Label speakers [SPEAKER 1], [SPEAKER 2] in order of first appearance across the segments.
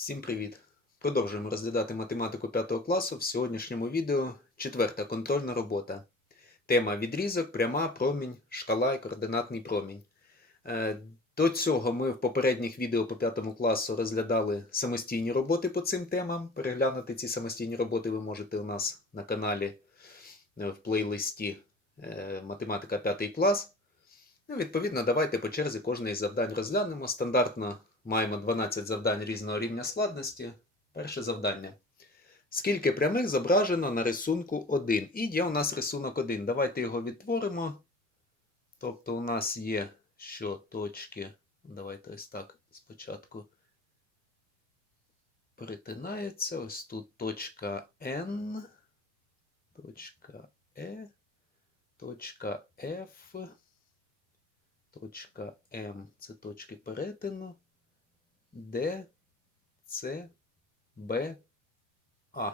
[SPEAKER 1] Всім привіт! Продовжуємо розглядати математику 5 класу. В сьогоднішньому відео четверта контрольна робота. Тема відрізок, пряма, промінь, шкала і координатний промінь. Е, До цього ми в попередніх відео по 5 класу розглядали самостійні роботи по цим темам. Переглянути ці самостійні роботи ви можете у нас на каналі е, в плейлисті е, Математика 5 клас. Ну, відповідно, давайте по черзі кожне із завдань розглянемо. Стандартно маємо 12 завдань різного рівня складності. Перше завдання. Скільки прямих зображено на рисунку 1? І є у нас рисунок 1. Давайте його відтворимо. Тобто у нас є що точки. Давайте ось так спочатку перетинаються. Ось тут точка N, точка E, точка F. Точка М це точки перетину. Д, С, Б, А.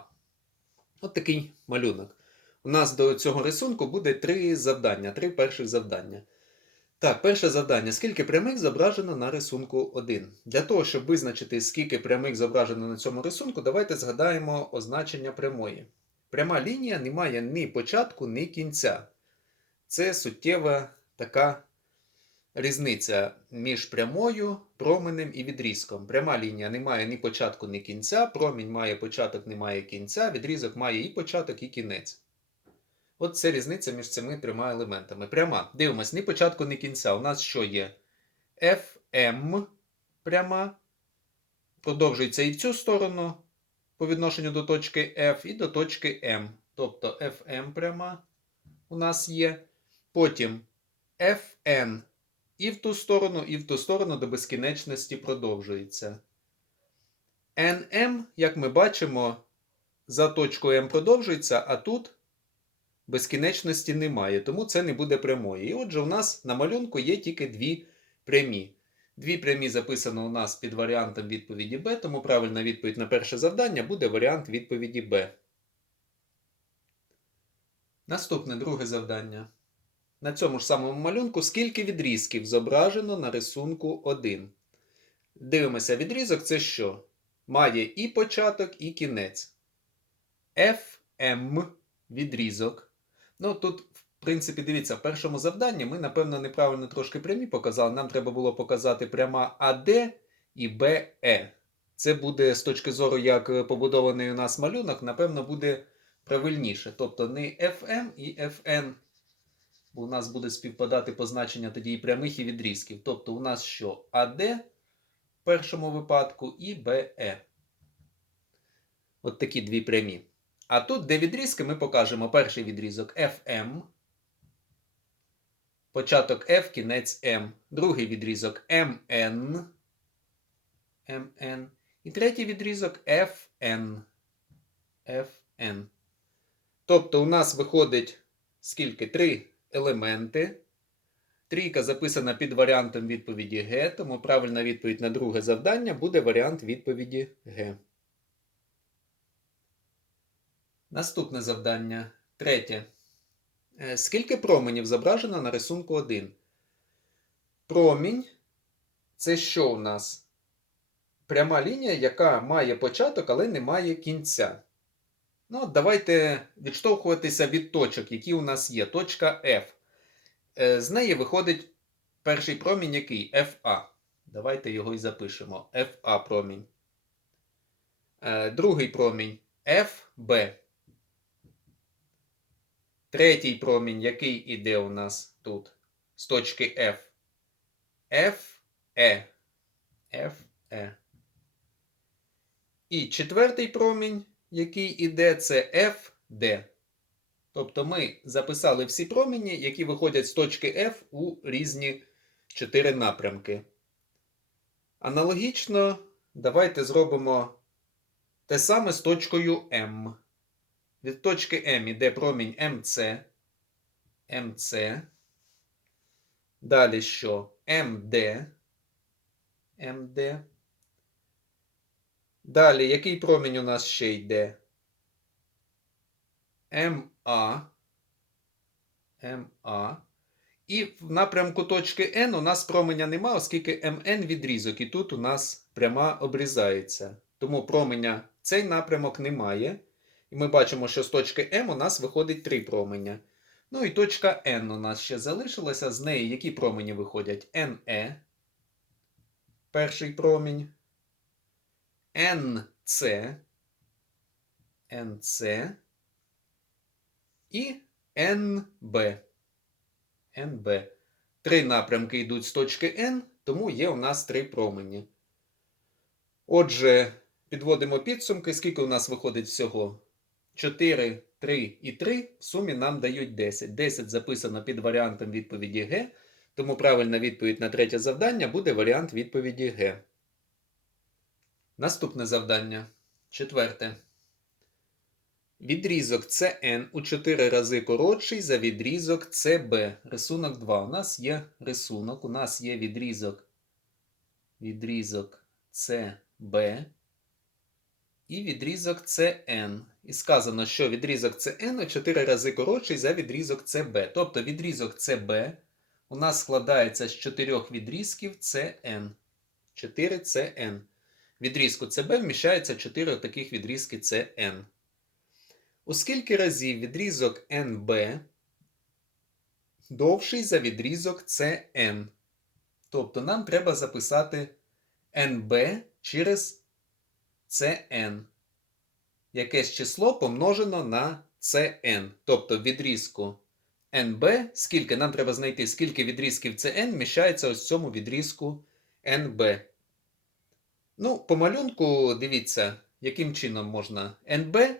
[SPEAKER 1] От такий малюнок. У нас до цього рисунку буде три завдання, три перших завдання. Так, перше завдання. Скільки прямих зображено на рисунку 1? Для того, щоб визначити, скільки прямих зображено на цьому рисунку, давайте згадаємо означення прямої. Пряма лінія не має ні початку, ні кінця. Це суттєва така різниця між прямою, променем і відрізком. Пряма лінія не має ні початку, ні кінця, промінь має початок, не має кінця, відрізок має і початок, і кінець. От це різниця між цими трьома елементами. Пряма. Дивимось, ні початку, ні кінця. У нас що є? FM пряма. Продовжується і в цю сторону по відношенню до точки F, і до точки M. Тобто FM пряма у нас є. Потім FN і в ту сторону, і в ту сторону до безкінечності продовжується. NM, як ми бачимо, за точкою М продовжується, а тут безкінечності немає, тому це не буде прямої. І отже, у нас на малюнку є тільки дві прямі. Дві прямі записано у нас під варіантом відповіді Б, тому правильна відповідь на перше завдання буде варіант відповіді Б. Наступне друге завдання. На цьому ж самому малюнку скільки відрізків зображено на рисунку 1. Дивимося, відрізок це що? Має і початок, і кінець. FM відрізок. Ну, тут, в принципі, дивіться, в першому завданні ми, напевно, неправильно трошки прямі показали. Нам треба було показати пряма АД і БЕ. Це буде з точки зору, як побудований у нас малюнок, напевно, буде правильніше. Тобто не FM і FN у нас буде співпадати позначення тоді і прямих, і відрізків. Тобто у нас що АД в першому випадку і БЕ. От такі дві прямі. А тут, де відрізки, ми покажемо перший відрізок FM. Початок F, кінець М. Другий відрізок MN. MN. І третій відрізок FN. FN. Тобто у нас виходить скільки? Три елементи. Трійка записана під варіантом відповіді Г, тому правильна відповідь на друге завдання буде варіант відповіді Г. Наступне завдання. Третє. Е, Скільки променів зображено на рисунку 1? Промінь це що у нас? Пряма лінія, яка має початок, але не має кінця. Ну, Давайте відштовхуватися від точок, які у нас є. Точка F. Е, з неї виходить перший промінь, який FA. Давайте його і запишемо. FA промінь. Е, другий промінь FB. Третій промінь, який іде у нас тут з точки F. FE. FE. І четвертий промінь який іде, це FD. Тобто ми записали всі промені, які виходять з точки F у різні чотири напрямки. Аналогічно, давайте зробимо те саме з точкою М. Від точки М іде промінь МЦ. МЦ. Далі що? МД. МД. Далі, який промінь у нас ще йде? МА. МА. І в напрямку точки N у нас променя нема, оскільки МН відрізок. І тут у нас пряма обрізається. тому променя цей напрямок немає. І ми бачимо, що з точки М у нас виходить три променя. Ну і точка N у нас ще залишилася. З неї які промені виходять? NE, перший промінь, NC, NC і NB. NB. Три напрямки йдуть з точки N, тому є у нас три промені. Отже, підводимо підсумки, скільки у нас виходить всього? 4, 3 і 3 в сумі нам дають 10. 10 записано під варіантом відповіді Г, тому правильна відповідь на третє завдання буде варіант відповіді Г. Наступне завдання. Четверте. Відрізок CN у 4 рази коротший за відрізок CB. Рисунок 2. У нас є рисунок, у нас є відрізок, відрізок CB і відрізок CN. І сказано, що відрізок CN у 4 рази коротший за відрізок CB. Тобто відрізок CB у нас складається з 4 відрізків CN. 4 CN. Відрізку CB вміщається 4 таких відрізки CN. У скільки разів відрізок NB довший за відрізок CN. Тобто нам треба записати NB через CN. Якесь число помножено на CN. Тобто відрізку NB, скільки нам треба знайти, скільки відрізків CN вміщається ось в цьому відрізку NB. Ну, по малюнку дивіться, яким чином можна NB,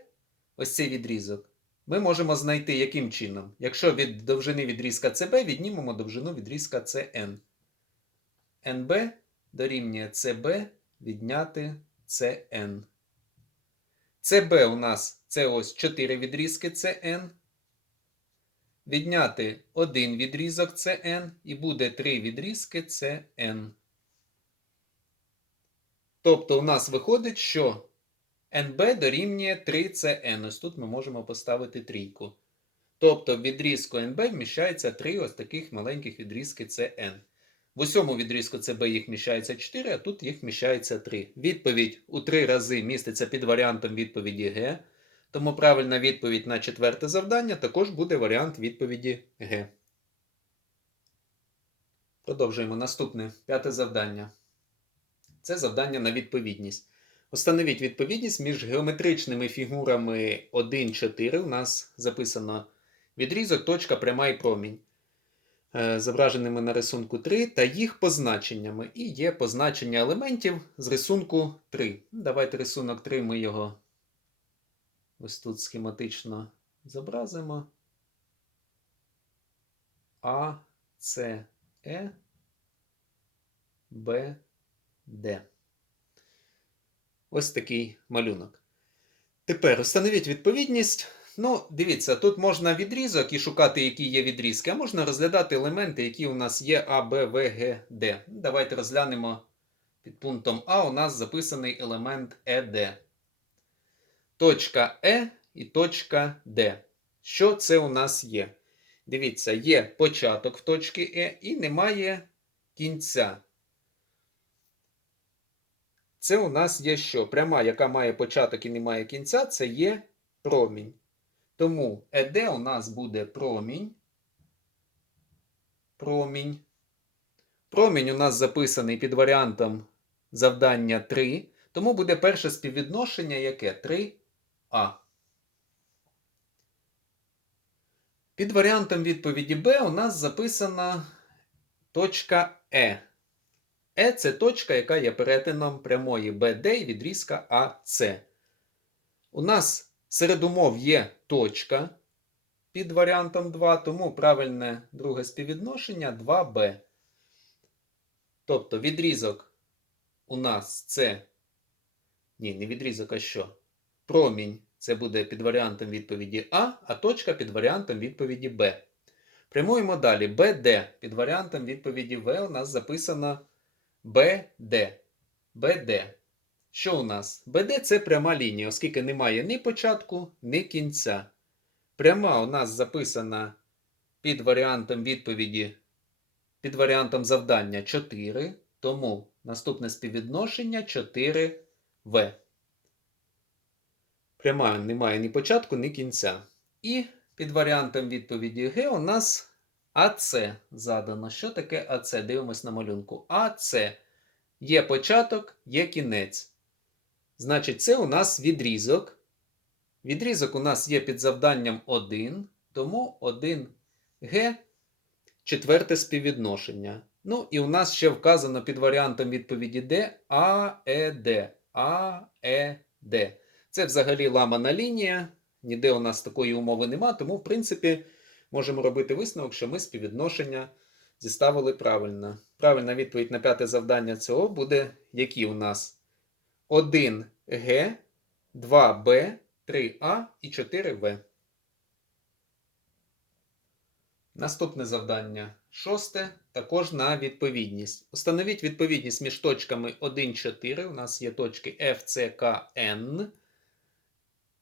[SPEAKER 1] ось цей відрізок. Ми можемо знайти яким чином. Якщо від довжини відрізка CB віднімемо довжину відрізка CN. NB дорівнює CB відняти CN. CB у нас це ось 4 відрізки CN. Відняти один відрізок CN і буде 3 відрізки CN. Тобто у нас виходить, що NB дорівнює 3CN. Ось тут ми можемо поставити трійку. Тобто в відрізку NB вміщається 3 ось таких маленьких відрізки CN. В усьому відрізку CB їх вміщається 4, а тут їх вміщається 3. Відповідь у 3 рази міститься під варіантом відповіді Г. Тому правильна відповідь на четверте завдання також буде варіант відповіді Г. Продовжуємо наступне п'яте завдання. Це завдання на відповідність. Установіть відповідність між геометричними фігурами 1, 4. У нас записано відрізок, точка, пряма і промінь. Е, Зображеними на рисунку 3 та їх позначеннями. І є позначення елементів з рисунку 3. Давайте рисунок 3 ми його ось тут схематично зобразимо. А, С, Е, Б, Д. Ось такий малюнок. Тепер встановіть відповідність. Ну, дивіться, тут можна відрізок і шукати, які є відрізки, а можна розглядати елементи, які у нас є А, Б, В, Г, Д. Давайте розглянемо під пунктом А у нас записаний елемент ЕД. Точка Е і точка Д. Що це у нас є? Дивіться, є початок в точці Е і немає кінця. Це у нас є що? Пряма, яка має початок і не має кінця, це є промінь. Тому ЕД у нас буде промінь. Промінь. Промінь у нас записаний під варіантом завдання 3. Тому буде перше співвідношення яке? 3А. Під варіантом відповіді Б у нас записана точка Е. Е це точка, яка є перетином прямої БД і відрізка АС. У нас серед умов є точка під варіантом 2, тому правильне друге співвідношення 2b. Тобто відрізок у нас це. Ні, не відрізок, а що? Промінь це буде під варіантом відповіді А, а точка під варіантом відповіді Б. Прямуємо далі. БД під варіантом відповіді В у нас записано БД. БД. Що у нас? БД це пряма лінія, оскільки немає ні початку, ні кінця. Пряма у нас записана під варіантом відповіді, під варіантом завдання 4. Тому наступне співвідношення 4В. Пряма не має ні початку, ні кінця. І під варіантом відповіді Г у нас АЦ задано. Що таке АЦ? Дивимось на малюнку. АЦ є початок, є кінець. Значить, це у нас відрізок. Відрізок у нас є під завданням 1, тому 1Г четверте співвідношення. Ну, і у нас ще вказано під варіантом відповіді Д АЕД. АЕД. Це взагалі ламана лінія. Ніде у нас такої умови нема, тому, в принципі, можемо робити висновок, що ми співвідношення зіставили правильно. Правильна відповідь на п'яте завдання цього буде, які у нас 1Г, 2Б, 3А і 4В. Наступне завдання шосте, також на відповідність. Установіть відповідність між точками 1, 4. У нас є точки F, C, K, N.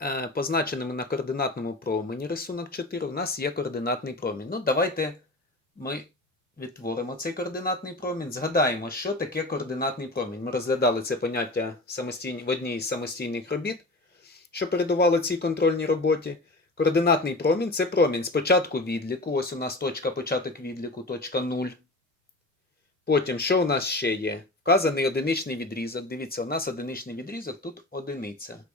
[SPEAKER 1] Е, Позначеними на координатному промені рисунок 4. У нас є координатний промінь. Ну, давайте ми відтворимо цей координатний промінь. Згадаємо, що таке координатний промінь. Ми розглядали це поняття в, одній із самостійних робіт, що передувало цій контрольній роботі. Координатний промінь це промінь з початку відліку. Ось у нас точка початок відліку, точка 0. Потім, що у нас ще є? Вказаний одиничний відрізок. Дивіться, у нас одиничний відрізок, тут одиниця.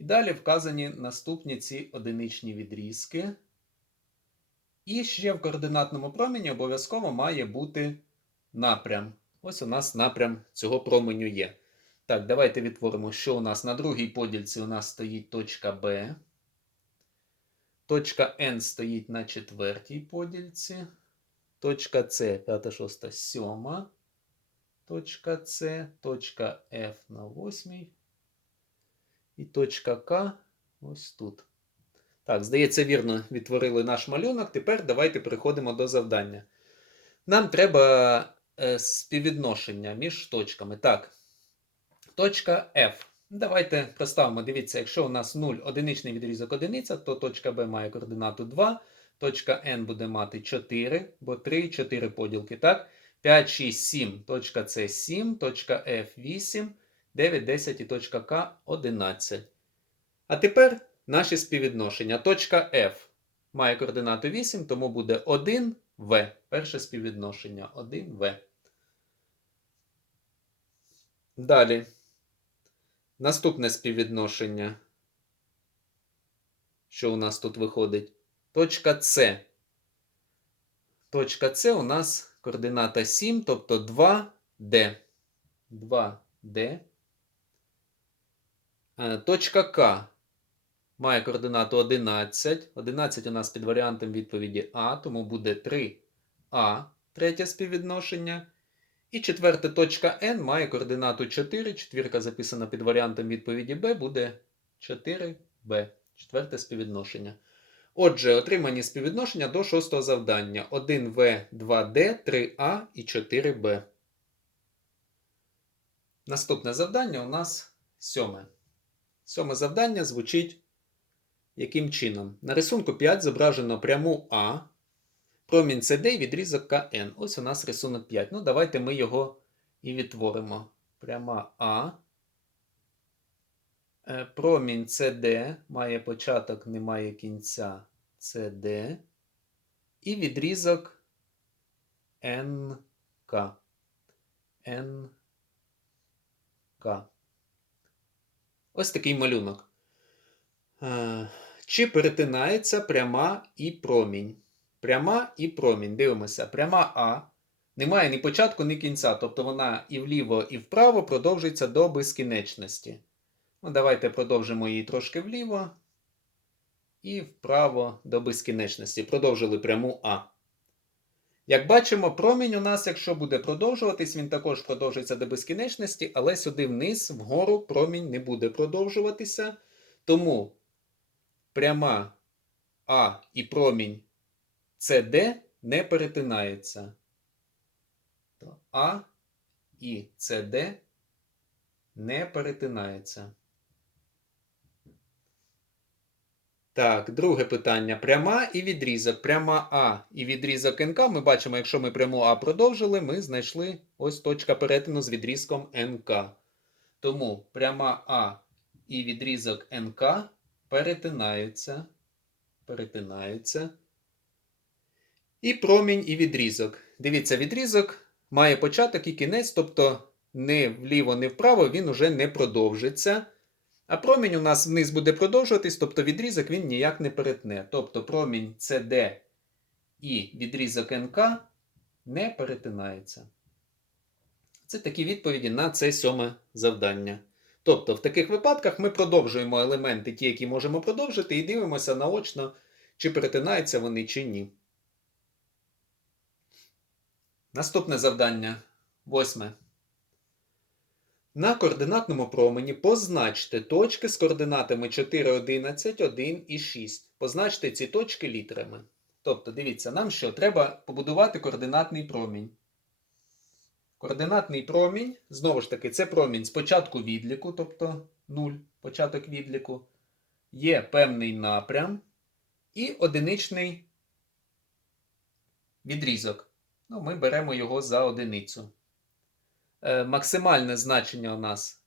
[SPEAKER 1] І далі вказані наступні ці одиничні відрізки. І ще в координатному промені обов'язково має бути напрям. Ось у нас напрям цього променю є. Так, давайте відтворимо, що у нас на другій подільці у нас стоїть точка Б. Точка N стоїть на четвертій подільці. Точка С 5, 6, 7. Точка С, точка F на восьмій. І точка К ось тут. Так, здається, вірно відтворили наш малюнок. Тепер давайте переходимо до завдання. Нам треба е, співвідношення між точками. Так, точка F. Давайте проставимо. Дивіться, якщо у нас 0 одиничний відрізок одиниця, то точка Б має координату 2, точка N буде мати 4, бо 3, 4 поділки. так? 5, 6, 7, точка С 7, точка F 8, 9, 10 і точка К 11. А тепер наші співвідношення. Точка F має координату 8, тому буде 1 В. Перше співвідношення 1 В. Далі. Наступне співвідношення. Що у нас тут виходить? Точка С. Точка С у нас координата 7, тобто 2D. 2D. Е, Точка К має координату 11. 11 у нас під варіантом відповіді А, тому буде 3А, третє співвідношення. І четверта точка N має координату 4. Четвірка записана під варіантом відповіді Б, буде 4Б. Четверте співвідношення. Отже, отримані співвідношення до шостого завдання: 1В, 2D, 3А і 4Б. Наступне завдання у нас сьоме. Сьоме завдання звучить яким чином? На рисунку 5 зображено пряму А, промінь CD і відрізок КН. Ось у нас рисунок 5. Ну, давайте ми його і відтворимо. Пряма А. Е, Промінь CD має початок, не має кінця CD. І відрізок НК. НК. Ось такий малюнок. Е, Чи перетинається пряма і промінь? Пряма і промінь. Дивимося. Пряма А. Немає ні початку, ні кінця. Тобто вона і вліво, і вправо продовжується до безкінечності. Ну, Давайте продовжимо її трошки вліво. І вправо до безкінечності. Продовжили пряму А. Як бачимо, промінь у нас, якщо буде продовжуватись, він також продовжиться до безкінечності, але сюди вниз, вгору, промінь не буде продовжуватися. Тому пряма А і промінь CD не перетинаються. А і CD не перетинаються. Так, друге питання. Пряма і відрізок. Пряма А і відрізок НК. Ми бачимо, якщо ми пряму А продовжили, ми знайшли ось точка перетину з відрізком НК. Тому пряма А і відрізок НК перетинаються. Перетинаються. І промінь і відрізок. Дивіться, відрізок має початок і кінець, тобто не вліво, не вправо він уже не продовжиться. А промінь у нас вниз буде продовжуватись, тобто відрізок він ніяк не перетне. Тобто промінь CD і відрізок НК не перетинаються. Це такі відповіді на це сьоме завдання. Тобто, в таких випадках ми продовжуємо елементи, ті, які можемо продовжити, і дивимося наочно, чи перетинаються вони, чи ні. Наступне завдання. Восьме. На координатному промені позначте точки з координатами 4, 11, 1 і 6. Позначте ці точки літерами. Тобто, дивіться, нам що? Треба побудувати координатний промінь. Координатний промінь, знову ж таки, це промінь з початку відліку, тобто 0, початок відліку. Є певний напрям і одиничний відрізок. Ну, Ми беремо його за одиницю. Е, максимальне значення у нас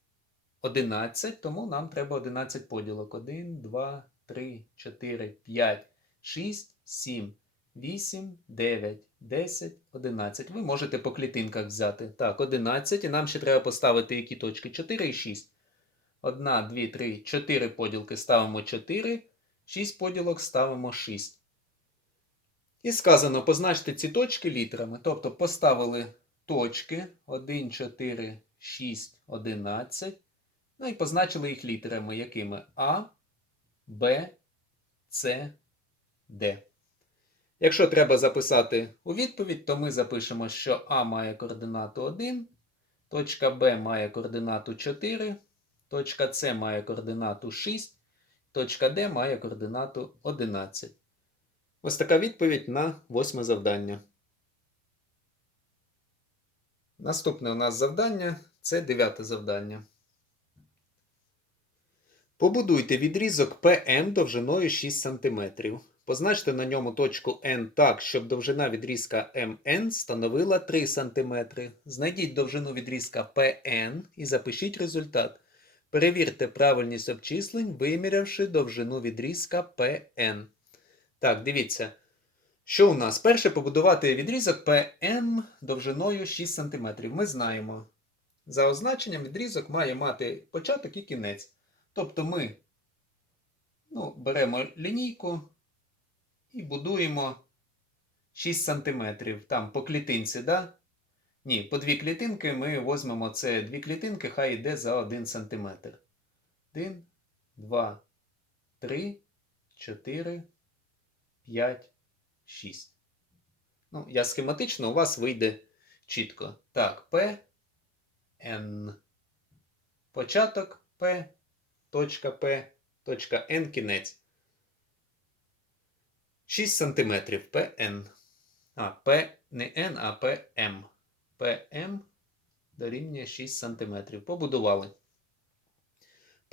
[SPEAKER 1] 11, тому нам треба 11 поділок. 1, 2, 3, 4, 5, 6, 7, 8, 9, 10, 11. Ви можете по клітинках взяти. Так, 11. І нам ще треба поставити які точки? 4 і 6. 1, 2, 3, 4 поділки ставимо 4. 6 поділок ставимо 6. І сказано, позначте ці точки літерами. Тобто поставили точки 1, 4, 6, 11. Ну і позначили їх літерами, якими А, Б, С, Д. Якщо треба записати у відповідь, то ми запишемо, що А має координату 1, точка Б має координату 4, точка С має координату 6, точка Д має координату 11. Ось така відповідь на восьме завдання. Наступне у нас завдання це дев'яте завдання. Побудуйте відрізок PM довжиною 6 см. Позначте на ньому точку N так, щоб довжина відрізка MN становила 3 см. Знайдіть довжину відрізка PN і запишіть результат. Перевірте правильність обчислень, вимірявши довжину відрізка PN. Так, дивіться. Що у нас? Перше побудувати відрізок PM довжиною 6 см. Ми знаємо. За означенням відрізок має мати початок і кінець. Тобто ми ну, беремо лінійку і будуємо 6 см. Там по клітинці, да? Ні, по дві клітинки ми візьмемо це дві клітинки, хай йде за 1 см. 1, 2, 3, 4, 5. 6. Ну, я схематично у вас вийде чітко. Так, P, N. Початок P, точка P, точка N кінець. 6 см PN. А, P не N, а PM. PM дорівнює 6 см. Побудували.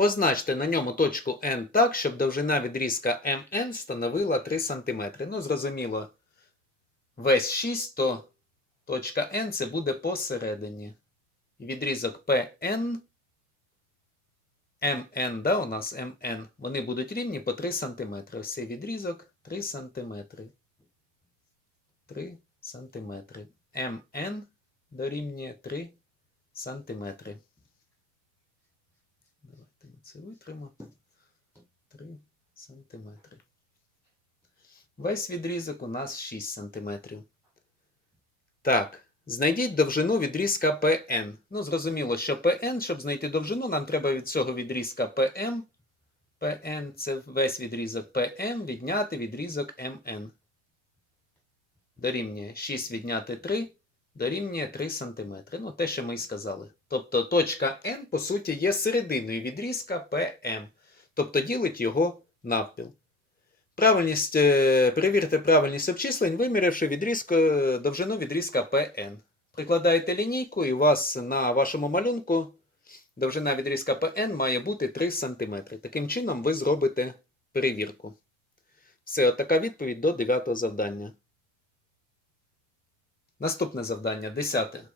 [SPEAKER 1] Позначте на ньому точку N так, щоб довжина відрізка MN становила 3 см. Ну, зрозуміло, весь 6, то точка N це буде посередині. Відрізок PN, MN, да, у нас MN, вони будуть рівні по 3 см. Ось відрізок 3 см. 3 см. MN дорівнює 3 см. Це витримаємо. 3 см. Весь відрізок у нас 6 см. Так, знайдіть довжину відрізка PN. Ну, зрозуміло, що PN, щоб знайти довжину, нам треба від цього відрізка PM. PN це весь відрізок PM відняти відрізок MN. Дорівнює 6 відняти 3 дорівнює 3 см. Ну, те, що ми і сказали. Тобто точка N, по суті, є серединою відрізка PM. Тобто ділить його навпіл. Правильність, е, перевірте правильність обчислень, виміривши відрізку, довжину відрізка PN. Прикладаєте лінійку, і у вас на вашому малюнку довжина відрізка PN має бути 3 см. Таким чином, ви зробите перевірку. Все, така відповідь до 9 завдання. Наступне завдання, десяте.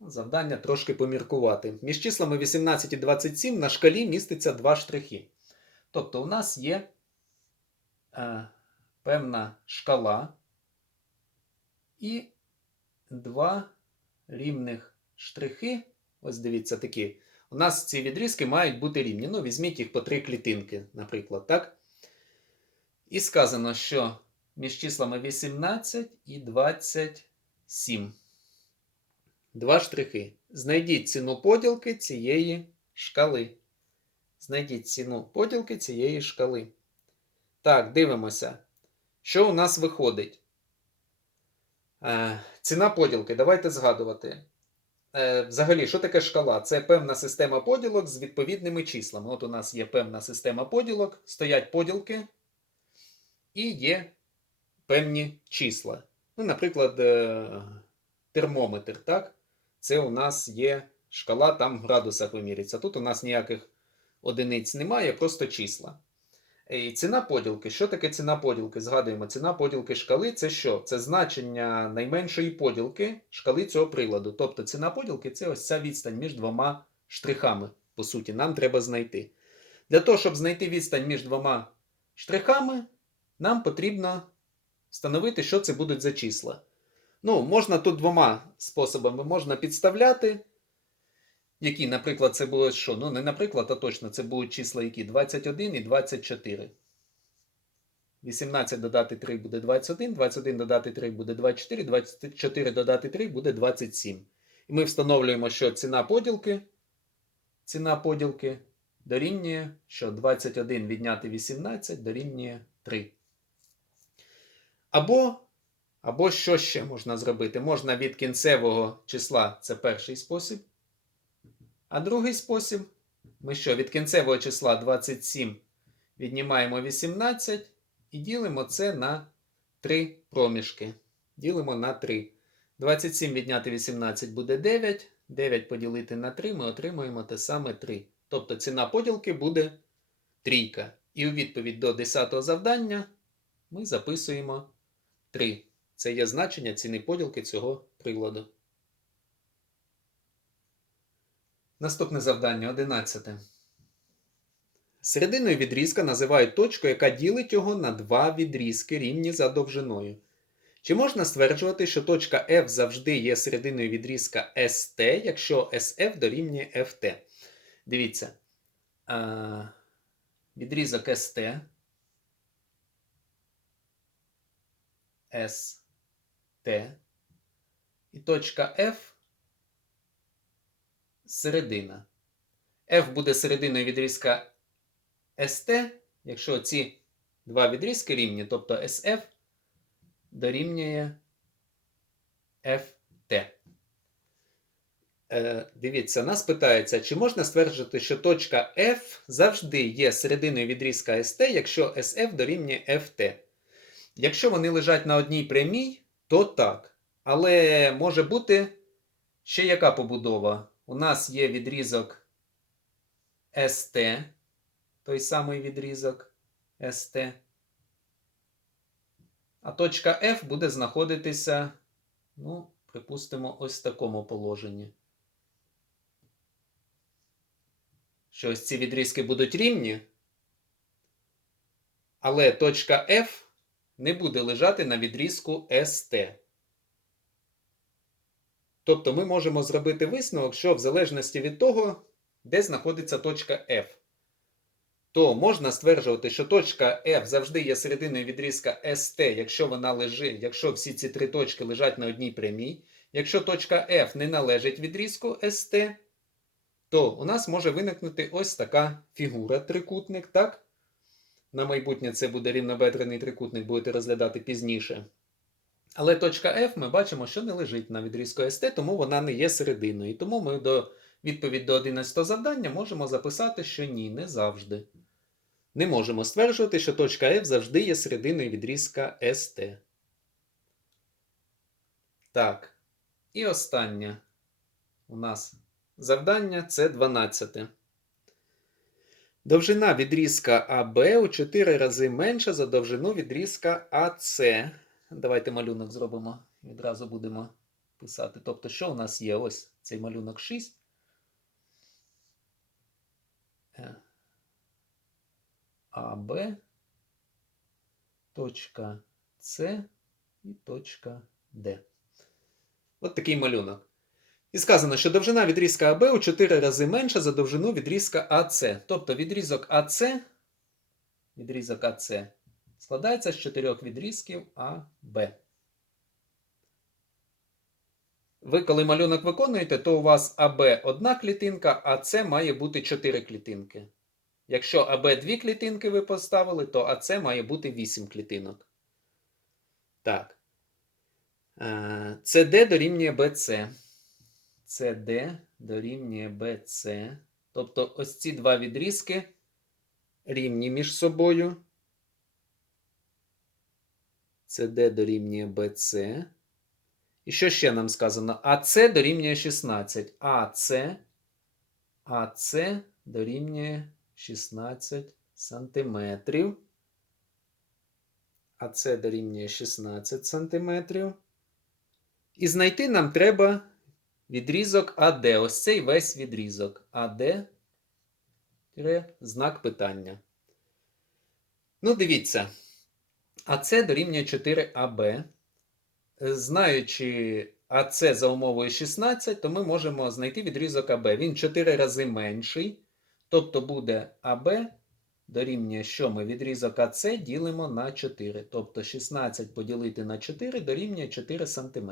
[SPEAKER 1] Завдання трошки поміркувати. Між числами 18 і 27 на шкалі міститься два штрихи. Тобто у нас є е, певна шкала і два рівних штрихи. Ось дивіться такі. У нас ці відрізки мають бути рівні. Ну, візьміть їх по три клітинки, наприклад, так? І сказано, що між числами 18 і 27. Два штрихи. Знайдіть ціну поділки цієї шкали. Знайдіть ціну поділки цієї шкали. Так, дивимося. Що у нас виходить? Е, ціна поділки. Давайте згадувати. Е, взагалі, що таке шкала? Це певна система поділок з відповідними числами. От у нас є певна система поділок, стоять поділки і є певні числа. Ну, наприклад, е, термометр, так? Це у нас є шкала, там в градусах вимірюється. Тут у нас ніяких одиниць немає, просто числа. І ціна поділки. Що таке ціна поділки? Згадуємо, ціна поділки шкали це що? Це значення найменшої поділки шкали цього приладу. Тобто ціна поділки це ось ця відстань між двома штрихами. По суті, нам треба знайти. Для того, щоб знайти відстань між двома штрихами, нам потрібно встановити, що це будуть за числа. Ну, можна тут двома способами можна підставляти. Які, наприклад, це було що? Ну, не наприклад, а точно це будуть числа які 21 і 24. 18 додати 3 буде 21, 21 додати 3 буде 24, 24 додати 3 буде 27. І ми встановлюємо, що ціна поділки, ціна поділки дорівнює, що 21 відняти 18 дорівнює 3. Або, або що ще можна зробити? Можна від кінцевого числа, це перший спосіб. А другий спосіб, ми що, від кінцевого числа 27 віднімаємо 18 і ділимо це на 3 проміжки. Ділимо на 3. 27 відняти 18 буде 9. 9 поділити на 3 ми отримуємо те саме 3. Тобто ціна поділки буде трійка. І у відповідь до 10 завдання ми записуємо 3. Це є значення ціни поділки цього приладу. Наступне завдання 11. Серединою відрізка називають точку, яка ділить його на два відрізки рівні за довжиною. Чи можна стверджувати, що точка F завжди є серединою відрізка ST, якщо SF дорівнює FT? Дивіться. Відрізок ST. ST. І точка F середина. F буде серединою відрізка ST, якщо ці два відрізки рівні, тобто SF дорівнює FT. Е, дивіться, нас питається, чи можна стверджувати, що точка F завжди є серединою відрізка ST, якщо SF дорівнює FT. Якщо вони лежать на одній прямій, то так. Але може бути ще яка побудова? У нас є відрізок ST, той самий відрізок ST. А точка F буде знаходитися, ну, припустимо, ось в такому положенні. Що ось ці відрізки будуть рівні, але точка F не буде лежати на відрізку ST. Тобто ми можемо зробити висновок, що в залежності від того, де знаходиться точка F, то можна стверджувати, що точка F завжди є серединою відрізка ST, якщо вона лежить, якщо всі ці три точки лежать на одній прямій. Якщо точка F не належить відрізку ST, то у нас може виникнути ось така фігура трикутник, так? На майбутнє це буде рівнобедрений трикутник, будете розглядати пізніше. Але точка F ми бачимо, що не лежить на відрізку ST, тому вона не є серединою. Тому ми до відповідь до 11 завдання можемо записати, що ні, не завжди. Не можемо стверджувати, що точка F завжди є серединою відрізка ST. Так. І останнє у нас завдання це 12. Довжина відрізка АБ у 4 рази менша за довжину відрізка АС. Давайте малюнок зробимо. Відразу будемо писати. Тобто, що у нас є? Ось цей малюнок 6. Е, А, Б, точка С і точка Д. От такий малюнок. І сказано, що довжина відрізка АБ у 4 рази менша за довжину відрізка АС. Тобто відрізок АС, відрізок АС складається з чотирьох відрізків АБ. Ви, коли малюнок виконуєте, то у вас АБ одна клітинка, а С має бути 4 клітинки. Якщо АБ дві клітинки ви поставили, то АС має бути 8 клітинок. Так. Е, СД дорівнює БЦ. CD дорівнює BC. Тобто ось ці два відрізки рівні між собою. CD дорівнює BC. І що ще нам сказано? АС дорівнює 16. АС, АС дорівнює 16 сантиметрів. АС дорівнює 16 сантиметрів. І знайти нам треба відрізок АД. Ось цей весь відрізок. АД знак питання. Ну, дивіться. АЦ дорівнює 4АБ. Знаючи АЦ за умовою 16, то ми можемо знайти відрізок АБ. Він 4 рази менший. Тобто буде АБ дорівнює, що ми відрізок АЦ ділимо на 4. Тобто 16 поділити на 4 дорівнює 4 см.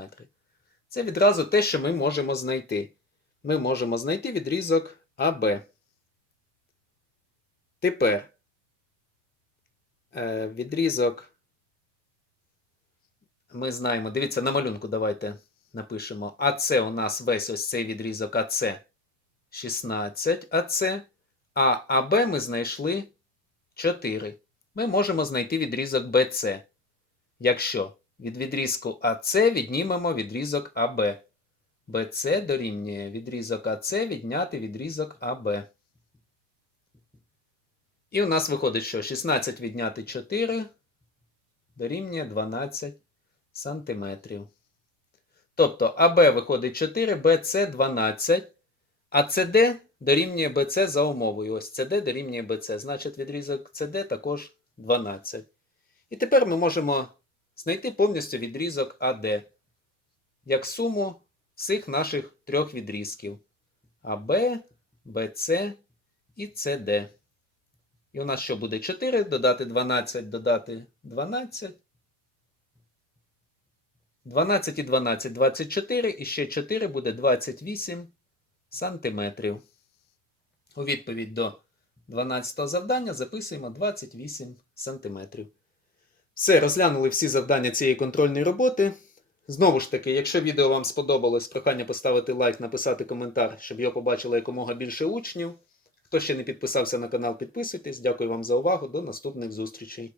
[SPEAKER 1] Це відразу те, що ми можемо знайти. Ми можемо знайти відрізок АБ. Тепер е, відрізок. Ми знаємо, дивіться, на малюнку давайте напишемо. АЦ у нас весь ось цей відрізок АЦ 16 АЦ, а АБ ми знайшли 4. Ми можемо знайти відрізок БЦ. Якщо від відрізку АЦ віднімемо відрізок АБ. БЦ дорівнює відрізок АЦ відняти відрізок АБ. І у нас виходить, що 16 відняти 4 дорівнює 12 сантиметрів. Тобто АБ виходить 4, БЦ 12, а СД дорівнює БЦ за умовою. Ось СД дорівнює БЦ. Значить, відрізок СД також 12. І тепер ми можемо знайти повністю відрізок АД як суму всіх наших трьох відрізків АБ, БЦ і СД. І у нас що буде 4, додати 12, додати 12. 12 і 12 24, і ще 4 буде 28 сантиметрів. У відповідь до 12 завдання записуємо 28 сантиметрів. Все, розглянули всі завдання цієї контрольної роботи. Знову ж таки, якщо відео вам сподобалось, прохання поставити лайк, написати коментар, щоб його побачило якомога більше учнів. Хто ще не підписався на канал, підписуйтесь. Дякую вам за увагу. До наступних зустрічей.